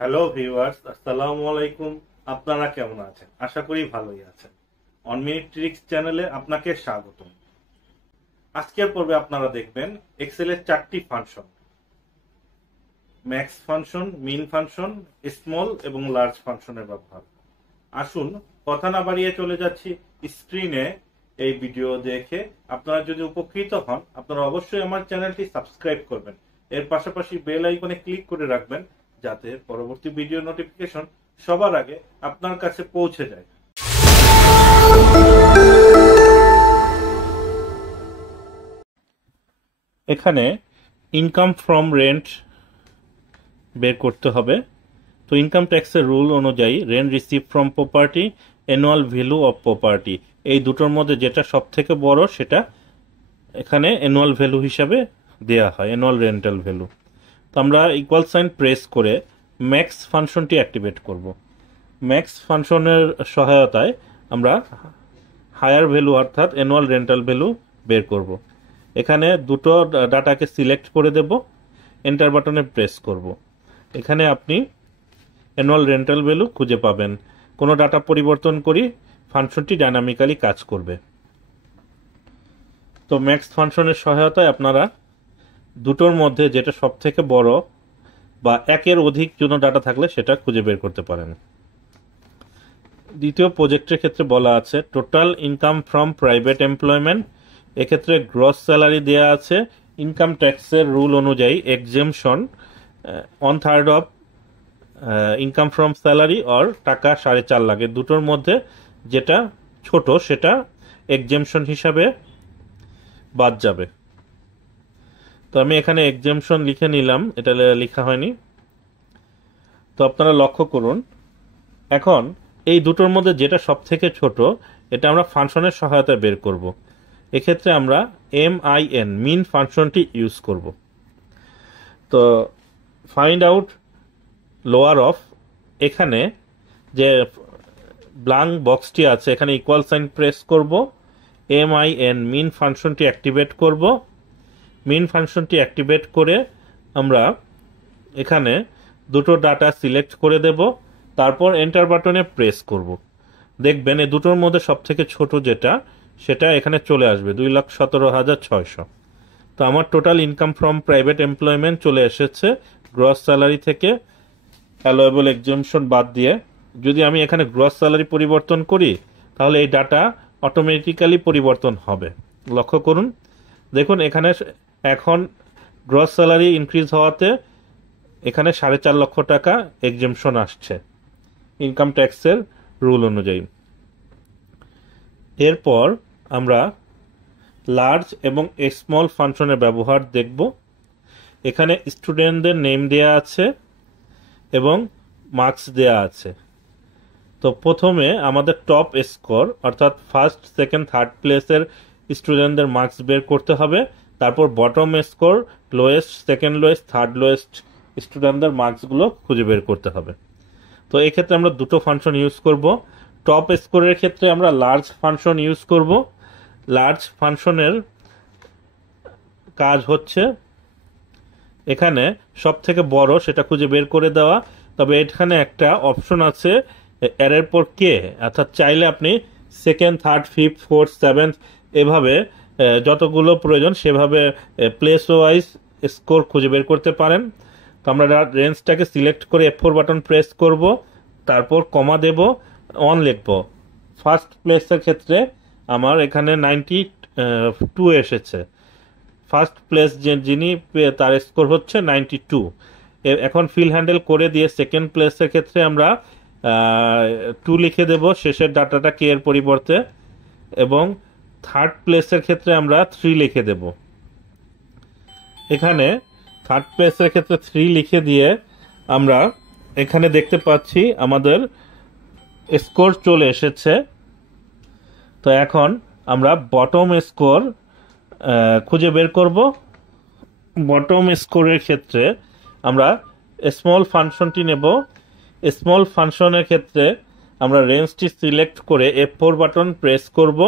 Hello viewers, আসসালামু আলাইকুম। আপনারা কেমন আছেন? আশা করি ভালোই আছেন। অন মিনিট ট্রিক্স চ্যানেলে আপনাকে স্বাগতম। আজকের পর্বে আপনারা দেখবেন এক্সেলের 4টি ফাংশন: ম্যাক্স ফাংশন, মিন ফাংশন, স্মল এবং লার্জ ফাংশনের ব্যবহার। আসুন কথা না বাড়িয়ে চলে যাচ্ছি স্ক্রিনে। এই ভিডিও দেখে আপনারা যদি উপকৃত হন, আপনারা অবশ্যই আমার চ্যানেলটি সাবস্ক্রাইব করবেন। এর পাশাপাশি বেল আইকনে ক্লিক করে রাখবেন, যাতে পরবর্তী ভিডিও নোটিফিকেশন সবার আগে আপনার কাছে পৌঁছে যায়। এখানে ইনকাম ফ্রম রেন্ট বের করতে হবে। তো ইনকাম ট্যাক্সের রুল অনুযায়ী rent receive from property, annual value of property, এই দুটোর মধ্যে যেটা সব থেকে বড় সেটা এখানে অ্যানুয়াল ভ্যালু হিসাবে দেয়া হয়, অ্যানুয়াল রেন্টাল ভ্যালু। তো আমরা ইকুয়াল সাইন প্রেস করে ম্যাক্স ফাংশনটি অ্যাক্টিভেট করব। ম্যাক্স ফাংশনের সহায়তায় আমরা হায়ার ভ্যালু অর্থাৎ অ্যানুয়াল রেন্টাল ভ্যালু বের করব। এখানে দুটো ডাটাকে সিলেক্ট করে দেব, এন্টার বাটনে প্রেস করব। এখানে আপনি অ্যানুয়াল রেন্টাল ভ্যালু খুঁজে পাবেন। কোনো ডাটা পরিবর্তন করি, ফাংশনটি ডাইনামিক্যালি কাজ করবে। তো ম্যাক্স ফাংশনের সহায়তায় আপনারা দুটোর মধ্যে যেটা সব থেকে বড় বা একের অধিক কোনো ডাটা থাকলে সেটা খুঁজে বের করতে পারেন। দ্বিতীয় প্রজেক্টের ক্ষেত্রে বলা আছে total income from private employment. এক্ষেত্রে গ্রস স্যালারি দেয়া আছে। ইনকাম ট্যাক্সের রুল অনুযায়ী exemption 1/3 of income from salary or টাকা 4.5 লাখ, দুটোর মধ্যে যেটা ছোট সেটা এক্সেমশন হিসাবে বাদ যাবে। তো আমি এখানে এক্সেমশন লিখে নিলাম, এটা লেখা হয়নি। তো আপনারা লক্ষ্য করুন, এখন এই দুটোর মধ্যে যেটা সব থেকে ছোট এটা আমরা ফাংশনের সহায়তায় বের করব। এক্ষেত্রে আমরা MIN মিন ফাংশনটি ইউজ করব। তো ফাইন্ড আউট লোয়ার অফ, এখানে যে ব্ল্যাঙ্ক বক্সটি আছে এখানে ইকুয়াল সাইন প্রেস করব, MIN মিন ফাংশনটি অ্যাক্টিভেট করব। মিন ফাংশনটি অ্যাক্টিভেট করে আমরা এখানে দুটো ডাটা সিলেক্ট করে দেব, তারপর এন্টার বাটনে প্রেস করব। দেখবেন এই দুটোর মধ্যে সব থেকে ছোট যেটা সেটা এখানে চলে আসবে, 2,17,600। তো আমার total income from private employment চলে এসেছে গ্রস স্যালারি থেকে অ্যালোয়েবল এক্সেমশন বাদ দিয়ে। যদি আমি এখানে গ্রস স্যালারি পরিবর্তন করি তাহলে এই ডাটা অটোমেটিক্যালি পরিবর্তন হবে। লক্ষ্য করুন, দেখুন এখানে এখন গ্রস স্যালারি ইনক্রিজ হওয়াতে এখানে 4.5 লক্ষ টাকা এক্সেমশন আসছে ইনকাম ট্যাক্সের রুল অনুযায়ী। এরপর আমরা লার্জ এবং স্মল ফাংশনের ব্যবহার দেখব। এখানে স্টুডেন্টদের নেম দেয়া আছে এবং মার্কস দেয়া আছে। তো প্রথমে আমাদের টপ স্কোর অর্থাৎ ফার্স্ট সেকেন্ড থার্ড প্লেসের স্টুডেন্টদের মার্কস বের করতে হবে। তারপর bottom score, lowest, second lowest, third lowest স্টুডেন্টদের মার্কসগুলো খুঁজে বের করতে হবে। তো এক্ষেত্রে আমরা দুটো ফাংশন ইউজ করব। টপ স্কোরের ক্ষেত্রে আমরা লার্জ ফাংশন ইউজ করব। লার্জ ফাংশনের কাজ হচ্ছে এখানে সব থেকে বড় সেটা খুঁজে বের করে দেওয়া। তবে এখানে একটা অপশন আছে এর পর কে, অর্থাৎ চাইলে আপনি second third fifth fourth seventh এভাবে যতগুলো প্রয়োজন সেভাবে প্লেস ওয়াইজ স্কোর খুঁজে বের করতে পারেন। তো আমরা রেঞ্জটাকে সিলেক্ট করে F4 বাটন প্রেস করব, তারপর কমা দেব, অন লিখব। ফার্স্ট প্লেসের ক্ষেত্রে আমার এখানে 92 এসেছে। ফার্স্ট প্লেস যিনি তার স্কোর হচ্ছে 92। এখন ফিল হ্যান্ডেল করে দিয়ে সেকেন্ড প্লেসের ক্ষেত্রে আমরা 2 লিখে দেব শেষের ডাটাটা কে এর পরিবর্তে, এবং থার্ড প্লেসের ক্ষেত্রে আমরা 3 লিখে দেব। এখানে থার্ড প্লেসের ক্ষেত্রে 3 লিখে দিয়ে আমরা এখানে দেখতে পাচ্ছি আমাদের স্কোর চলে এসেছে। তো এখন আমরা বটম স্কোর খুঁজে বের করব। বটম স্কোরের ক্ষেত্রে আমরা স্মল ফাংশনটি নেব। স্মল ফাংশনের ক্ষেত্রে আমরা রেঞ্জটি সিলেক্ট করে F4 বাটন প্রেস করব,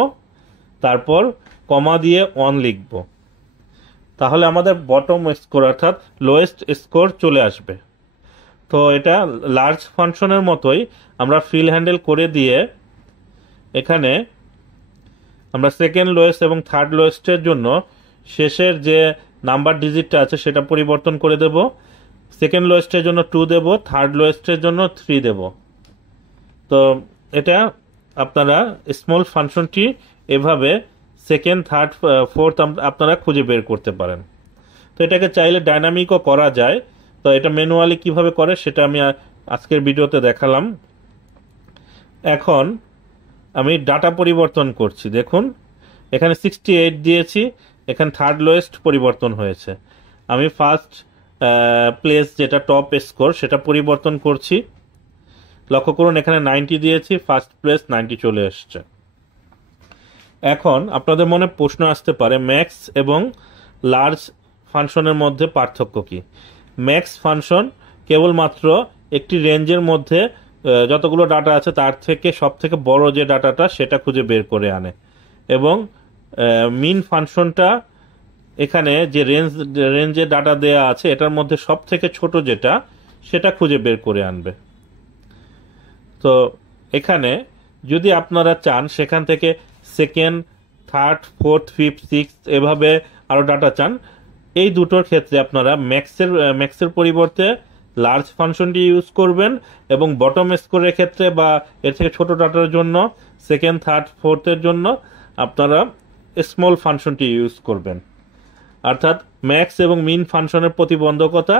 তারপর কমা দিয়ে অন লিখব। তাহলে আমাদের বটম স্কোর অর্থাৎ লোয়েস্ট স্কোর চলে আসবে। তো এটা লার্জ ফাংশনের মতোই আমরা ফিল হ্যান্ডেল করে দিয়ে এখানে আমরা সেকেন্ড লোয়েস্ট এবং থার্ড লোয়েস্টের জন্য শেষের যে নাম্বার ডিজিটটা আছে সেটা পরিবর্তন করে দেব। সেকেন্ড লোয়েস্টের জন্য 2 দেব, থার্ড লোয়েস্টের জন্য 3 দেব। তো এটা আপনারা স্মল ফাংশনটি এভাবে সেকেন্ড, থার্ড, ফোর্থ আপনারা খুঁজে বের করতে পারেন। তো এটাকে চাইলে ডাইনামিকও করা যায়। তো এটা ম্যানুয়ালি কিভাবে করে সেটা আমি আজকের ভিডিওতে দেখালাম। এখন আমি ডাটা পরিবর্তন করছি। দেখুন এখানে 68 দিয়েছি, এখানে থার্ড লোয়েস্ট পরিবর্তন হয়েছে। আমি ফার্স্ট প্লেস যেটা টপ স্কোর সেটা পরিবর্তন করছি। লক্ষ্য করুন এখানে 90 দিয়েছি, ফার্স্ট প্লেস 90 চলে এসছে। এখন আপনাদের মনে প্রশ্ন আসতে পারে ম্যাক্স এবং লার্জ ফাংশনের মধ্যে পার্থক্য কি। ম্যাক্স ফাংশন কেবলমাত্র একটি রেঞ্জের মধ্যে যতগুলো ডাটা আছে তার থেকে সব থেকে বড় যে ডাটাটা সেটা খুঁজে বের করে আনে, এবং মিন ফাংশনটা এখানে যে রেঞ্জে ডাটা দেয়া আছে এটার মধ্যে সব থেকে ছোট যেটা সেটা খুঁজে বের করে আনবে। তো এখানে যদি আপনারা চান সেখান থেকে second, third, fourth, fifth, sixth এভাবে আরও ডাটা চান, এই দুটোর ক্ষেত্রে আপনারা ম্যাক্সের পরিবর্তে লার্জ ফাংশনটি ইউজ করবেন, এবং বটম স্কোরের ক্ষেত্রে বা এর থেকে ছোট ডাটার জন্য সেকেন্ড, থার্ড, ফোর্থের জন্য আপনারা স্মল ফাংশনটি ইউজ করবেন। অর্থাৎ ম্যাক্স এবং মিন ফাংশনের প্রতিবন্ধকতা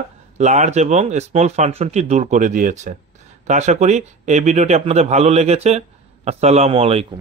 লার্জ এবং স্মল ফাংশনটি দূর করে দিয়েছে। তো আশা করি এই ভিডিওটি আপনাদের ভালো লেগেছে। আসসালামু আলাইকুম।